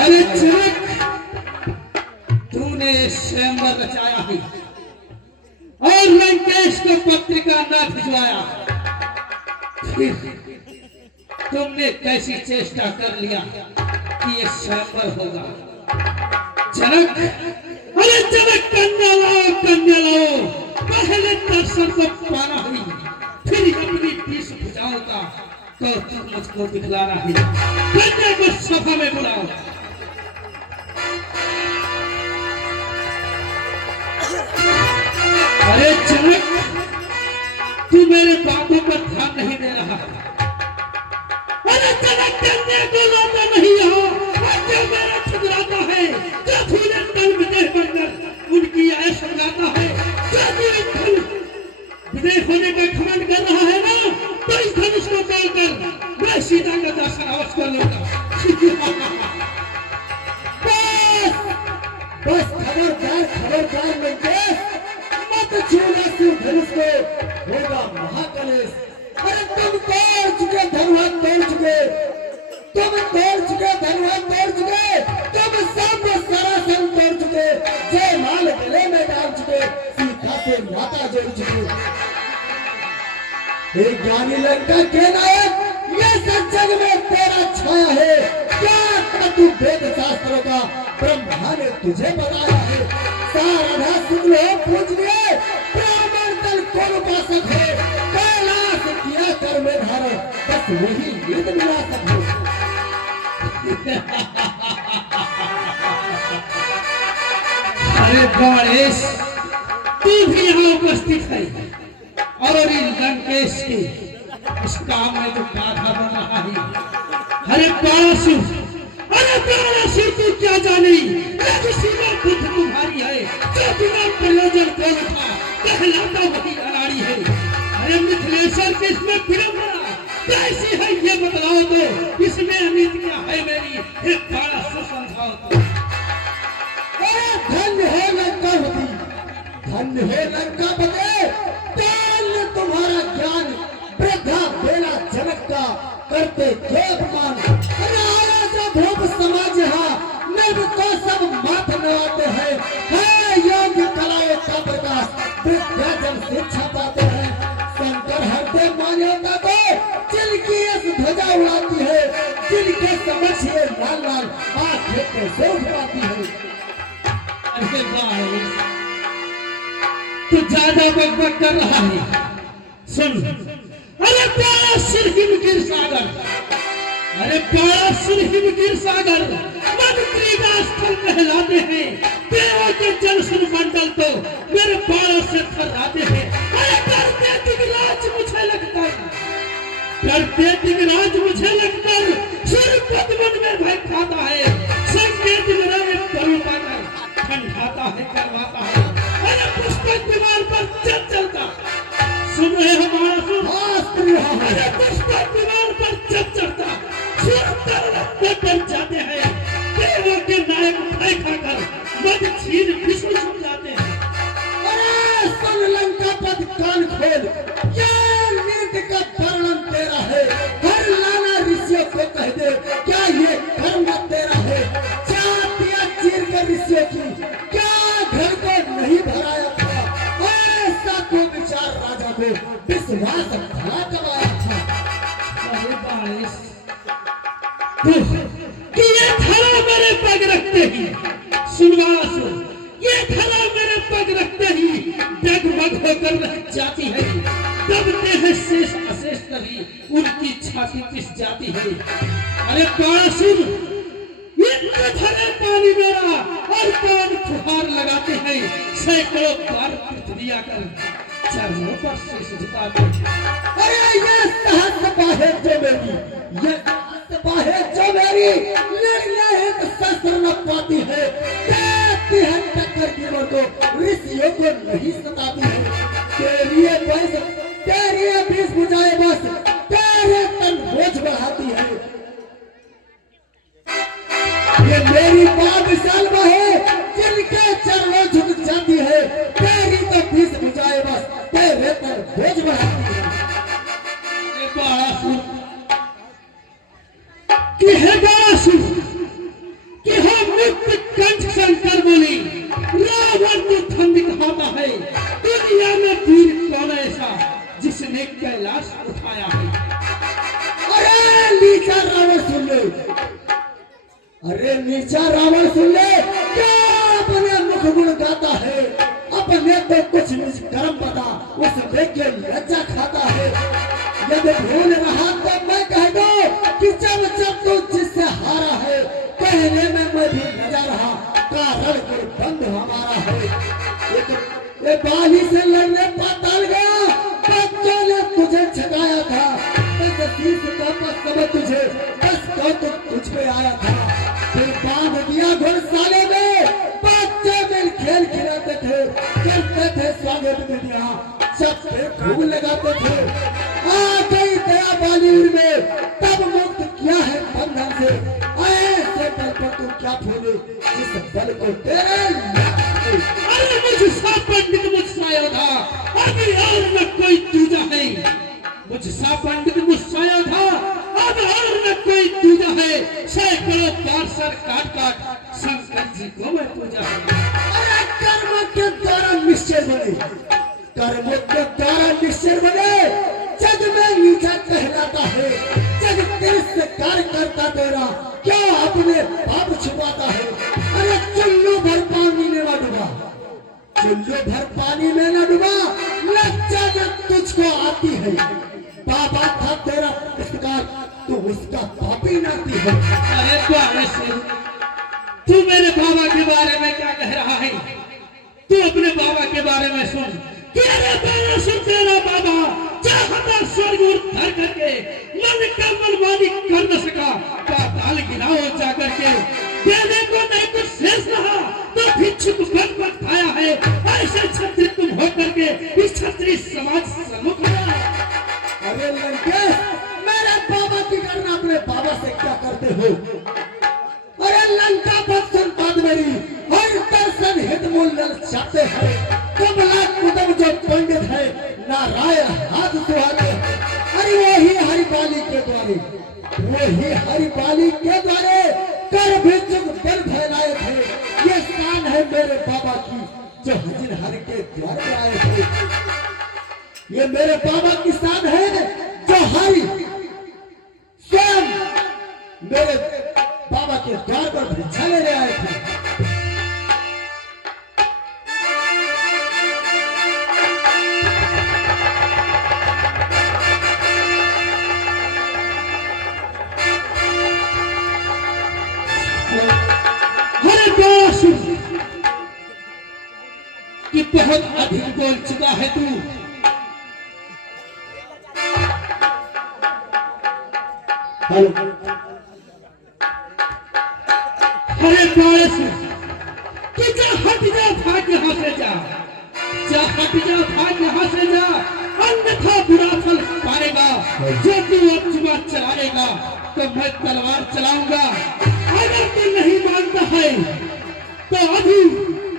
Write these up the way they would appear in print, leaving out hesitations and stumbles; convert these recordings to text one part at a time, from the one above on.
अरे जनक, तूने स्वयंवर रचाया है और लंकेश को पत्रिका न भिजवाया, फिर तुमने कैसी चेष्टा कर लिया कि ये स्वयंवर होगा? जनक, अरे जनक, कन्या लाओ, कन्या लाओ। पहले दर्शन को पाना हुई, फिर अपनी 20 भुजाओं का तो मुझको दिखलाना है। कन्या को सभा में बुलाओ। अरे जनक, तू मेरे बातों पर ध्यान नहीं दे रहा। अरे जनक, कन्या को लाता नहीं हो, जो मेरा ठुकराता है, जो धूले तल विदेह बनकर उनकी ऐश उड़ाता है, जो विदेह होने का घमंड कर रहा है ना, तो इस धनुष को तोड़कर मैं सीता का दर्शन अवश्य कर लूंगा। बस खबरदार, खबरदार लंकेश, मत छूना सिर्फ धनुष को, होगा महाकलेश। अरे तुम तोड़ चुके धनुष, तोड़ चुके, तुम तोड़ चुके धनुष, तोड़ चुके, तुम सब सरासन तोड़ चुके, जय माल गले में डाल चुके, सीता से माता जोड़ चुके। एक ज्ञानी लंका के नायक, ये सब जग में तेरा छाया है। क्या तू वेद शास्त्रों का ब्रह्मा ने तुझे बताया है? सारा सुन लो, पूछ लिए, ब्राह्मण दल कौन उपासक है? कैलाश किया कर में धारण, बस वही नींद विलासक है। अरे गणेश, तू भी यहाँ उपस्थित है और लंकेश के इस काम में जो बाधा बन रहा है। अरे पारासुर, अरे पारासुर, तू क्या जाने, सीमा बुद्ध तुम्हारी है, जो बिना प्रयोजन को उठा कहलाता वही अनाड़ी है। अरे मिथिलेश्वर के इसमें विडंबना कैसी है ये बतलाओ तो, इसमें अनित क्या है मेरी, हे पारासुर समझाओ तो। धन्य है लंका पति, धन्य है लंका पति, तुम्हारा ज्ञान वृद्धा बेला जनक का करते थे अपमान। राजा भोग समाज यहाँ नव को सब माथ नवाते हैं, है योग कलाओं का प्रकाश, विद्या जब शिक्षा पाते हैं। शंकर हरते मान्यता को जिनकी इस ध्वजा उड़ाती है, जिनके समक्ष ये लाल लाल आंखें कैसे उठाती है। तू ज्यादा बकबक कर रहा है, सुन। अरे प्यारा सिरहिमगिर सागर, अरे प्यारा सिरहिमगिर सागर मन क्रीड़ा स्थल कहलाते हैं। देवों के जल मंडल तो मेरे बालों से थर्राते हैं। अरे डरते दिगराज मुझे लगता, डरते दिगराज मुझे लगता सिर पद्मन में भय खाता है, संकेत मेरा एक पल पाकर ठंडाता है, करवाता है। अरे पुष्पक विमान पर चल चलता, सुन रहे हो महाराज? अरे पुष्पक विमान पर चल चलता जाते हैं, देवों के नायक भय खाकर मद छीन विष्णु सुन जाते हैं। अरे सुन लंका पद, कान खोल, क्या नीति का वर्णन तेरा है? हर लाना ऋषियों को कह दे, क्या ये कर्म तेरा है? जातियां चीर कर ऋषियों की क्या घर को नहीं भराया था? ऐसा को विचार राजा को विश्वास भरा करवाया था। कि ये थला मेरे पग रखते ही, सुनवा सुन, ये थला मेरे पग रखते ही डगमग होकर रह जाती है। दबते हैं शेष अशेष कभी, उनकी छाती पिस जाती है। अरे पारासुर, ये थले पानी मेरा और कान फुहार लगाते हैं, सैकड़ों बार पृथ्वी आकर चरणों पर शीश झुकाते हैं। अरे ये सहस्त्र है जो मेरी, ये है जो मेरी लड़ना है तो शस्त्र न पाती है, देती है टक्कर दीवार को, ऋषियों को नहीं सताती है। तेरी बस, तेरी 20 भुजाएं बस, तेरे तन बोझ बढ़ाती है। ये मेरी बात विशाल है, जिनके चरणों झुक जाती है, तेरी तो 20 भुजाएं बस, तेरे तन बोझ बढ़ाती है। कि हे दासु कि हम मुक्त कंठ शंकर बोली रावण को थम दिखाता है दुनिया में वीर कौन ऐसा जिसने कैलाश उठाया है। अरे नीचा रावण सुन ले, अरे नीचा रावण सुन ले, क्या अपने मुख गुण गाता है, अपने तो कुछ निज कर्म पता उस देख के लज्जा खाता है। यदि भूल रहा तो मैं कह दो कि जब जब तू जिससे हारा है कहने में मैं भी लजा रहा, कारण कोई बंद हमारा है। ये बाली से लड़ने पाताल गया, बच्चों ने तुझे छकाया था, बस तीस का समझ तुझे बस कौतुक तुझ पे आया था। फिर बांध दिया घोड़साले में, बच्चे मिल खेल खिलाते थे, करते थे स्वागत में दिया, सब पे खूब लगाते थे। आ गई दया बालीर में, तब मुक्त किया है बंधन से, ऐसे बल पर तू क्या फूले जिस बल को तेरे अरे मुझसा पंडित मुझसाया था, अभी और न कोई दूजा है। मुझसा पंडित मुझसाया था, अब और न कोई दूजा है। सैकड़ों पार्षद काट काट शंकर जी को मैं पूजा है। अरे कर्म के द्वारा निश्चय बने, कर्म के द्वारा निश्चय बने, जग में नीचा कहलाता है, जग तेरे से कार्य करता तेरा क्या अपने पाप छुपाता है। अरे चुल्लू भर पानी में न डूबा, चुल्लू भर पानी में न डूबा, लज्जा जब तुझको आती है, बाबा था तेरा पुरस्कार, तू उसका पापी नाती है। अरे प्यारे से तू मेरे बाबा के बारे में क्या कह रहा है? तू अपने बाबा के बारे में सुन। तेरे बारे सुन, तेरा बाबा जहाँ स्वर्ग उद्धार करके मन का मनमानी कर न सका, पाताल गिराओ जाकर के, देने को नहीं कुछ शेष रहा तो भिक्षुक बन पर खाया है। ऐसे छत्री तुम हो करके इस छत्री समाज सम्मुख आया। अरे लंकेश, मेरे बाबा की करना अपने बाबा से क्या करते हो? अरे लंका पर संतान मेरी हर दर्शन हित मूल्य चाहते हैं, कमला कुदम जो पंडित है नारायण हाथ दुआरे। अरे वही हरिपाली के द्वारे, वही हरिपाली के द्वारे कर भिक्षुक बल फैलाए थे। ये स्थान है मेरे बाबा की जो हजिर हर के द्वार पर आए थे। ये मेरे बाबा की शान है जो हरि स्वयं मेरे बाबा के द्वार पर भिक्षा लेने आए थे। हरे दासु कि बहुत अधिक बोल चुका है तू। हेलो, हरे दासु कि जा हट जा, भाग यहाँ से जा, जा हट जा, भाग यहाँ से जा, अन्यथा बुरा फल पाएगा। जो तू अचुआ चलाएगा तो मैं तलवार चलाऊंगा। अगर तू नहीं मानता है तो अभी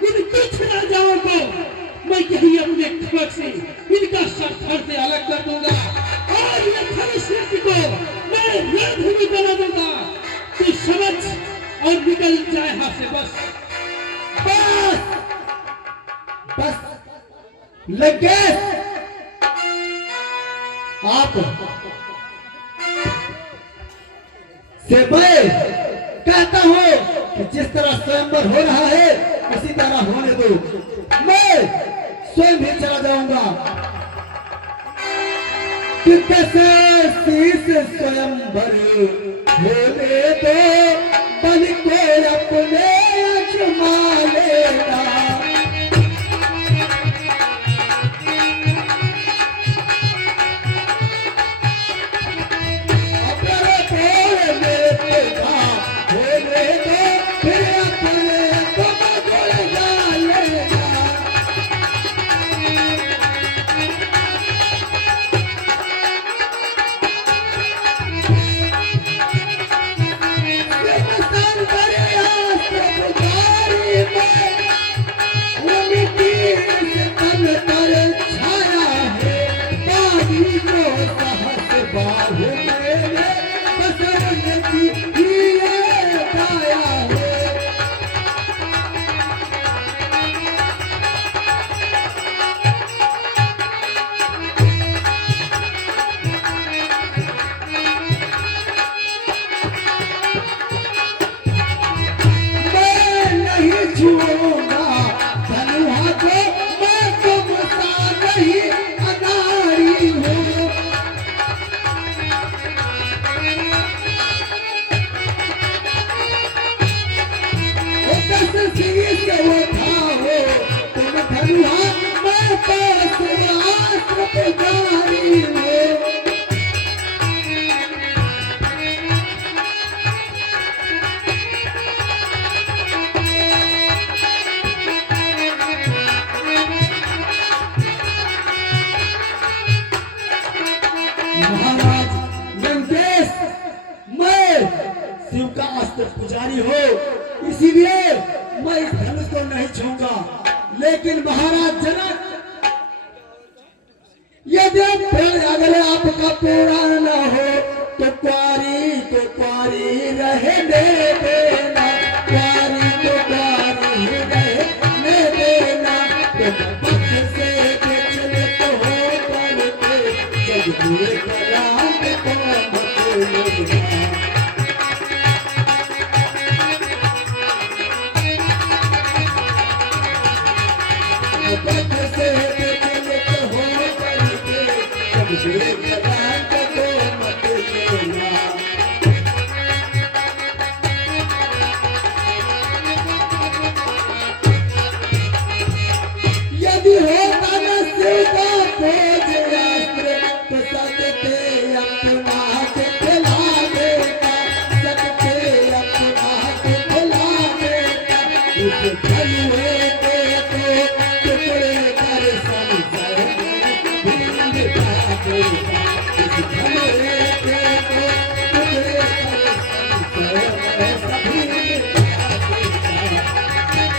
इन कुछ न जाओ को मैं यही अपने खबर से इनका सर धड़ से अलग कर दूंगा और ये धनुष को मैं रणभूमि बना दूंगा। तू समझ और निकल जाए यहाँ से। बस बस बस लंकेश, आप से मैं कहता हूं कि जिस तरह स्वयंवर हो रहा है उसी तरह होने दो। मैं स्वयं भी चला जाऊंगा कि कैसे शीश स्वयंवर होने दो, बल को अपने अजमा लेना। शिव का अस्त्र पुजारी हो, इसीलिए मैं इस धनुष को नहीं छूंगा। लेकिन महाराज जनक, यदि प्राण अगर आपका पूरा न हो तो क्वारी रहने देना, क्वारी रहने देना। तो पथ से विचलित हो करके जग हुए कलाम को मत लेना। पथ से विचलित हो करके जग हुए कलाम को मत लेना। यदि होता न शिव का तेज अस्त्र तो सत्य अपना खिला देता, सत्य अपना खिला देता। उस धनुए को टुकड़े कर संसार में भीड़ बना देता, उस धनुए को टुकड़े कर संसार में भीड़ बना देता।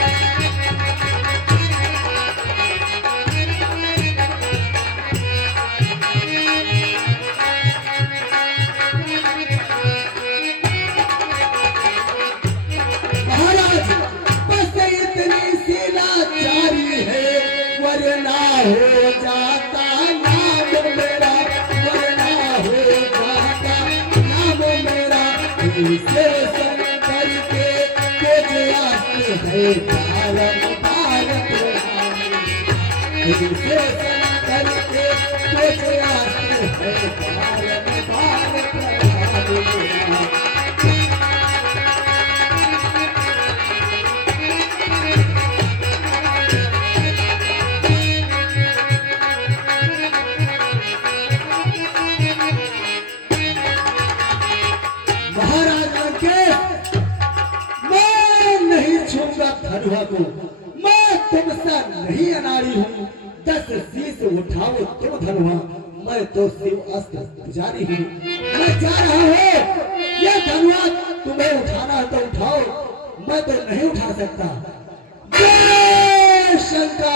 महाराज बस इतनी सी लाचारी है, वरना हो जाता नाम मेरा, वरना हो जाता नाम मेरा। इसे शंकर के तेज है भारत राम, इसे शंकर के तेज है भारत राम। महाराज के मैं नहीं छूंगा धनुआ को, मैं तुमसे नहीं अनाड़ी हूँ। 10 शीश उठाओ तुम धनुआ, मैं तो शिव अस्त्र पुजारी हूँ। मैं जा रहा हूँ, ये धनुआ तुम्हें उठाना है तो उठाओ, मैं तो नहीं उठा सकता। जय शंकर।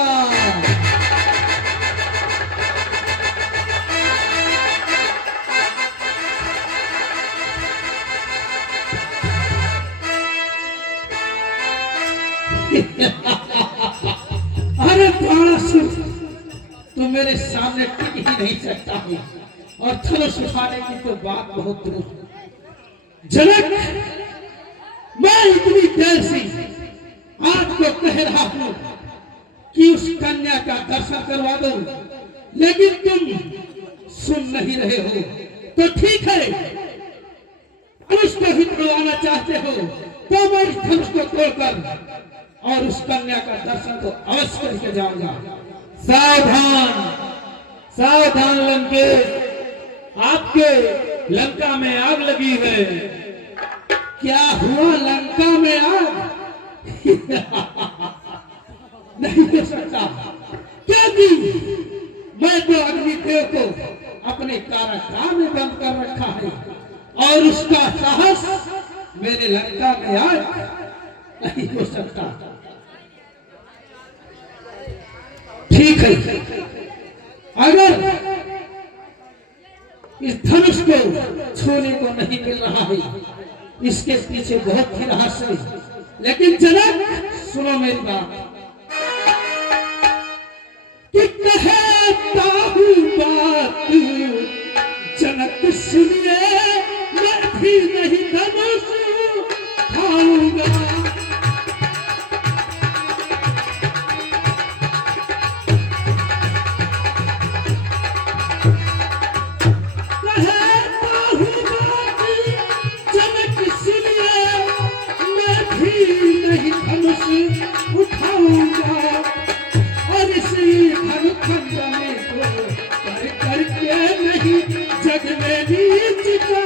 अरे बाणासुर, तो मेरे सामने टिक ही नहीं सकता है, और धनुष उठाने की तो बात बहुत दूर। जनक, मैं इतनी देर से आपको कह रहा हूं कि उस कन्या का दर्शन करवा दो, लेकिन तुम सुन नहीं रहे हो। तो ठीक है, उसको ही तोड़वाना चाहते हो तो मैं इस धनुष को तोड़कर और उस कन्या का दर्शन तो अवश्य करके जाऊंगा। सावधान सावधान लंकेश, आपके लंका में आग लगी है। क्या हुआ लंका में आग? नहीं हो सकता, क्योंकि मैं तो अग्निदेव को अपने कारागार में बंद कर रखा है, और उसका साहस मेरे लंका में आग नहीं हो सकता। ठीक है, अगर इस धनुष को छूने को नहीं मिल रहा है, इसके पीछे बहुत ही रहस्य है। लेकिन जनक सुनो मेरी बात, कि कहता हूँ बात जनक सुनिए, मैं भी नहीं धनुष खाऊंगा। उठाऊंगा और इसी धनुखंडने को कर करके नहीं जग में नीच का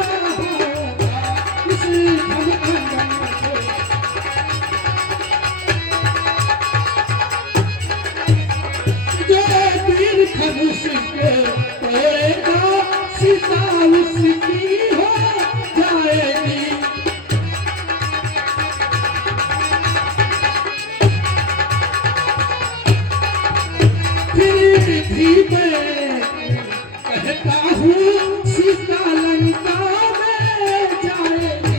ही मैं कहता हूँ सीता लंका में जाएगी।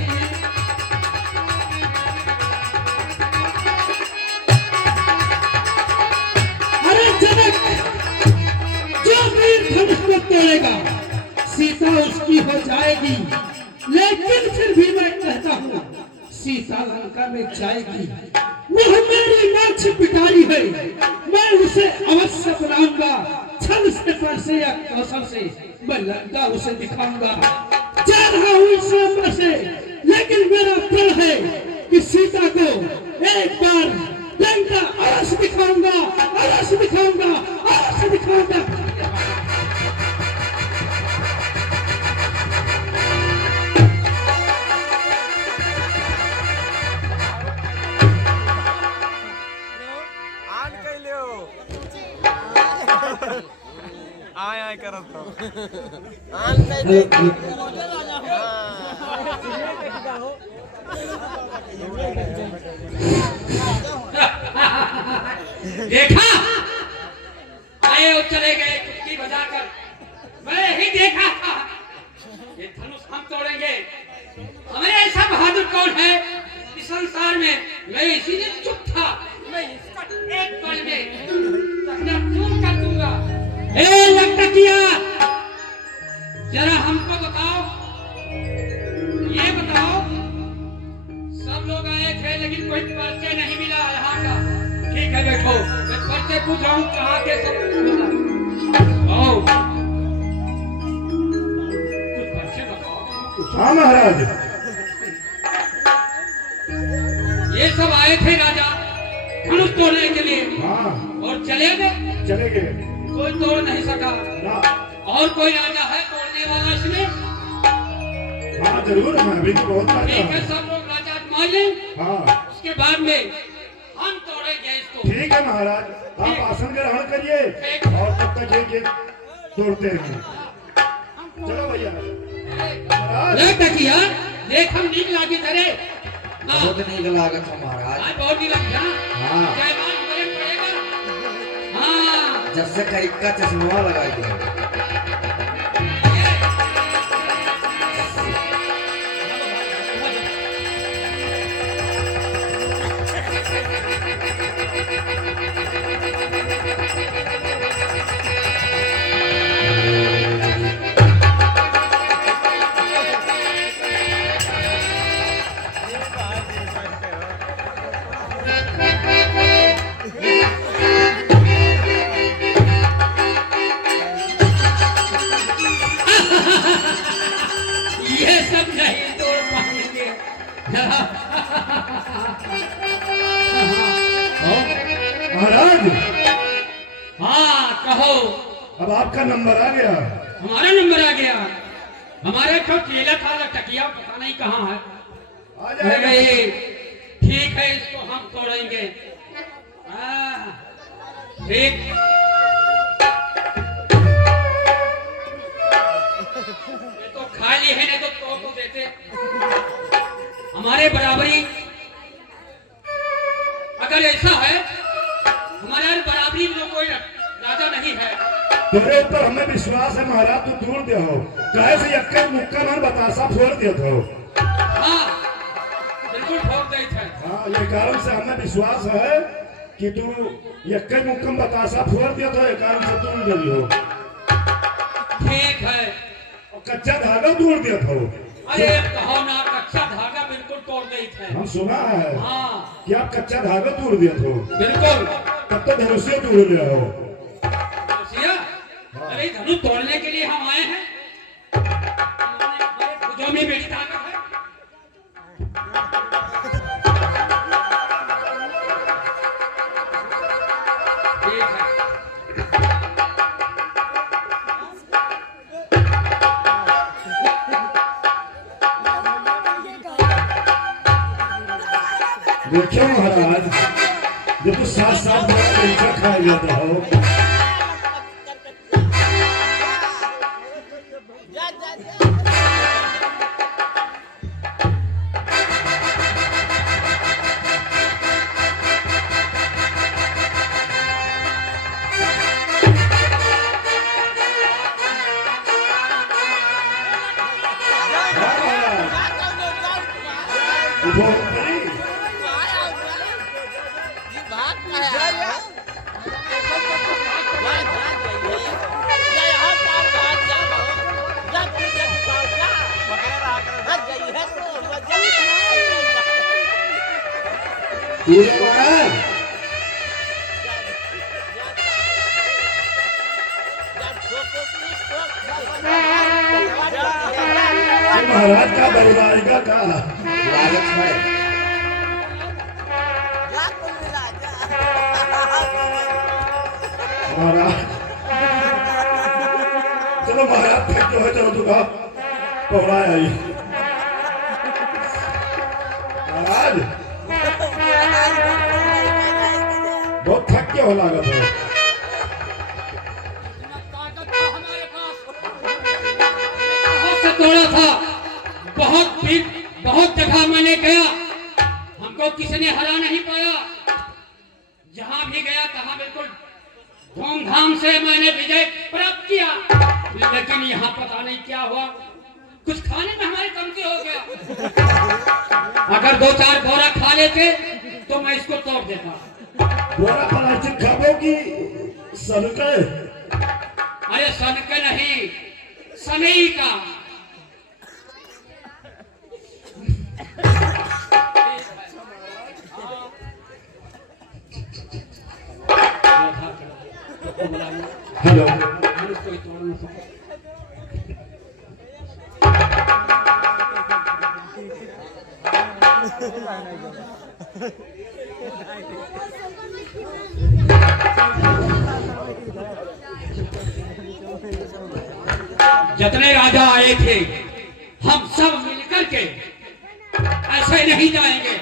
अरे जनक, जो वीर धनुष को तोड़ेगा सीता उसकी हो जाएगी, लेकिन फिर भी मैं कहता हूँ सीता लंका में जाएगी। वह मेरी नाच पिटारी है, मैं उसे अवश्य बनाऊंगा, छल से पर से या कौशल से मैं लंका उसे दिखाऊंगा। जा रहा हूँ इस रास्ते से, लेकिन मेरा प्रण है कि सीता को एक बार लंका अवश्य दिखाऊंगा, अवश्य दिखाऊंगा, अवश्य दिखाऊंगा। आय आय करत हो। देखा, आए और चले गए चुटकी बजाकर। मैं ही देखा था ये धनुष हम तोड़ेंगे। हमें ऐसा बहादुर कौन है इस संसार में? मैं इसीलिए चुप था। मैं इसका एक पल में चकनाचूर कर दूंगा। ए लटकिया, जरा हमको बताओ, ये बताओ, सब लोग आए थे लेकिन कोई परिचय नहीं मिला यहाँ का। ठीक है बैठो, मैं परिचय पूछ रहा हूँ कहाँ के सब आओ। कुछ परिचय बताओ। हाँ महाराज, ये सब आए थे राजा धनुष तोड़ने के लिए। हाँ और चले गए। चले गए कोई तोड़ नहीं सका। ना। और कोई राजा है तोड़ने वाला इसमें? हाँ जरूर, मैं अभी तो बहुत राजा ठीक है, हूँ। सब लोग राजा मान लें। हाँ उसके बाद में हम तोड़ेंगे इसको। ठीक है महाराज, आप आसन ग्रहण करिए और तब तक ये तोड़ते हैं। चलो भैया महाराज। ले तकिया, देख हम नीक लागी तेरे। बहुत नीक लागत है महाराज। आज बहुत नीक लगी ना। हाँ। जयमान करे पड़ेगा। हाँ। जब से कई का चश्मा लगाई दिया। ये सब नहीं तोड़ पाएंगे। महाराज, हाँ कहो। अब आपका नंबर आ गया। हमारा नंबर आ गया। हमारे तो केला था टकिया पता नहीं कहाँ है। आ रह जाएगा। गई। ठीक है, इसको हम तोड़ेंगे। ठीक। ये तो खाली है, नहीं तो तोड़ तो देते। हमारे बराबरी अगर ऐसा है, हमारे बराबरी में कोई राजा नहीं है। तेरे ऊपर हमें विश्वास है महाराज, तू दूर दे हो कहे से यक्का मुक्का मन बतासा फोड़ दिया था। हाँ बिल्कुल फोड़ दे थे। हाँ, ये कारण से हमें विश्वास है कि तू यक्का मुक्का बतासा फोड़ दिया था, ये कारण से तू नहीं हो। ठीक है। और कच्चा धागा तोड़ दिया था। अरे कहो ना, कच्चा धागा बिल्कुल तोड़ गई थे। हम सुना है हाँ कि आप कच्चा धागा तोड़ दिया था, बिल्कुल। तब तो धनुष्य तोड़ लिया हो। सिया, अरे धनुष तोड़ने के लिए हम आए हैं। हमारे भुजों में बड़ी ताकत है। ठीक है। देखो महाराज, जब तो साथ साथ पैसा खाया जाता हो। वो ऊपरी पूरे महाराज महाराज का बलिदाएगा का लागत है महाराज चलो महाराज थक जो है चलो दुका पकड़ा आई महाराज बहुत थक के हो लागत है बहुत से तोड़ा था, बहुत जगह मैंने गया, हमको किसी ने हरा नहीं पाया। जहां भी गया तहां बिल्कुल धूमधाम से मैंने विजय प्राप्त किया, लेकिन यहाँ पता नहीं क्या हुआ, कुछ खाने में हमारी कमती हो गया। अगर 2-4 बोरा खा लेते तो मैं इसको तोड़ देता। बोरा प्लास्टिक खाबो की सनके अरे सनके नहीं, सनई का। हेलो जितने राजा आए थे हम सब मिलकर के ऐसे नहीं जाएंगे,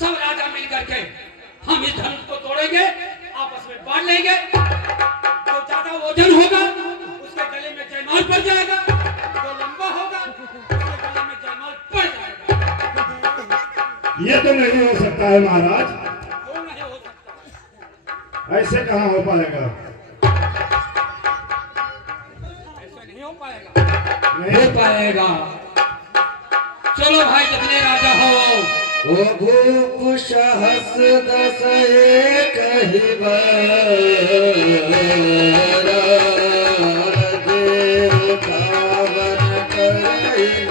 सब राजा मिलकर के हम इस धनुष को तोड़ेंगे, आपस में बांट लेंगे। जो ज्यादा वजन होगा उसके गले में जयमाल पड़ जाएगा, जो लंबा होगा उसके गले में जयमाल पड़ जाएगा। ये तो नहीं हो सकता है महाराज, वो नहीं हो सकता, ऐसे कहाँ हो पाएगा? ऐसा नहीं हो पाएगा। नहीं हो पाएगा। चलो भाई जितने राजा हो, ओ भूप सहस दस एक ही देव पावन करै न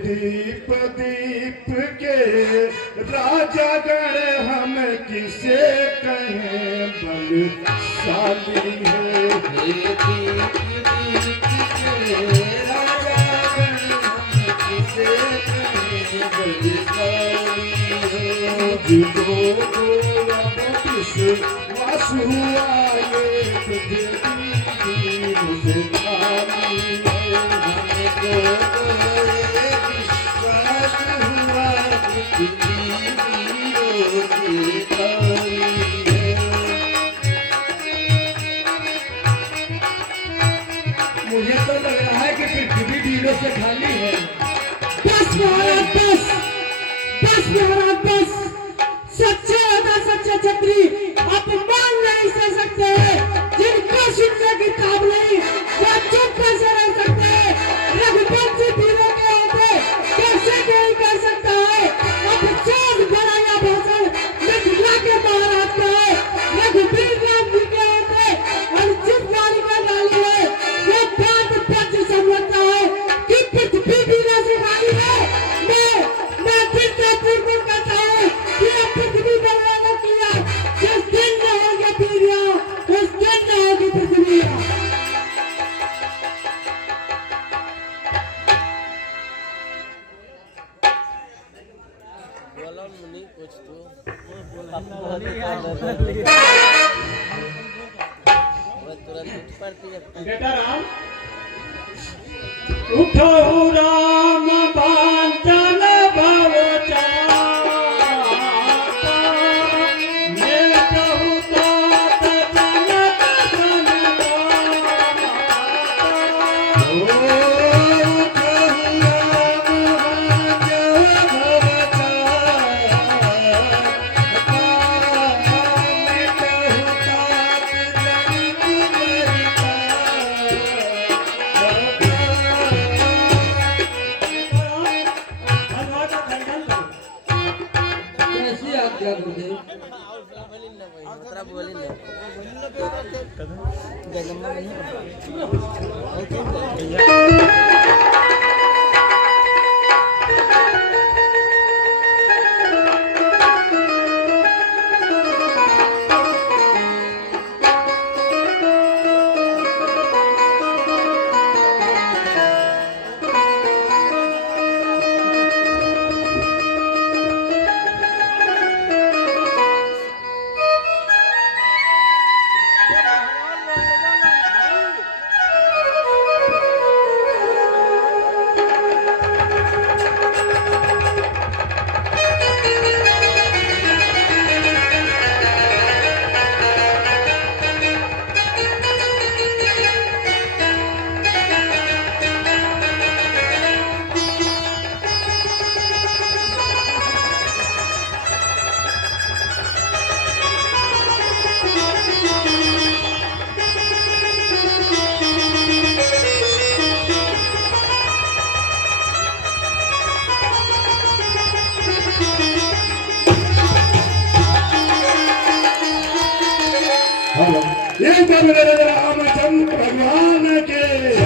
दीप दीप के राजा गण हम किसे कहें बलशाली है। दीप दीप के राजा गण हम किसे कहें बलशाली है। जिनको अब किस वास हुआ ये पृथ्वी मुझे खाली है। हमको विश्वास हुआ कि वीरों की तारी है। मुझे तो लग रहा है कि पृथ्वी वीरों से खाली है। बस महाराज बस, बस महाराज बस, सच्चे राजा सच्चे छत्री आप मान नहीं सह सकते, जिनको सुनने की ताब नहीं वो चुप कैसे रह सकते हैं। रघुवंशी वीरों के होते कैसे नहीं कर सकता है। अब चोट बढ़ाया भाषण मिथिला के महाराज का है, रघुवीर राम जी के होते और जिस गाड़ी में डाली है वो बात पक्ष समझता है कि पृथ्वी वीरों से खाली है। मैं फिर से पूर्व कहता हूँ बेटा राम उठो राम बांचन भव चापा, मैं कहूँ तात जनक संताना। ओ कहूँ राम बांचन भव चापा, मैं कहूँ तात कैसी आज्ञा गुरुदेव? ये बोल रामचंद्र भगवान के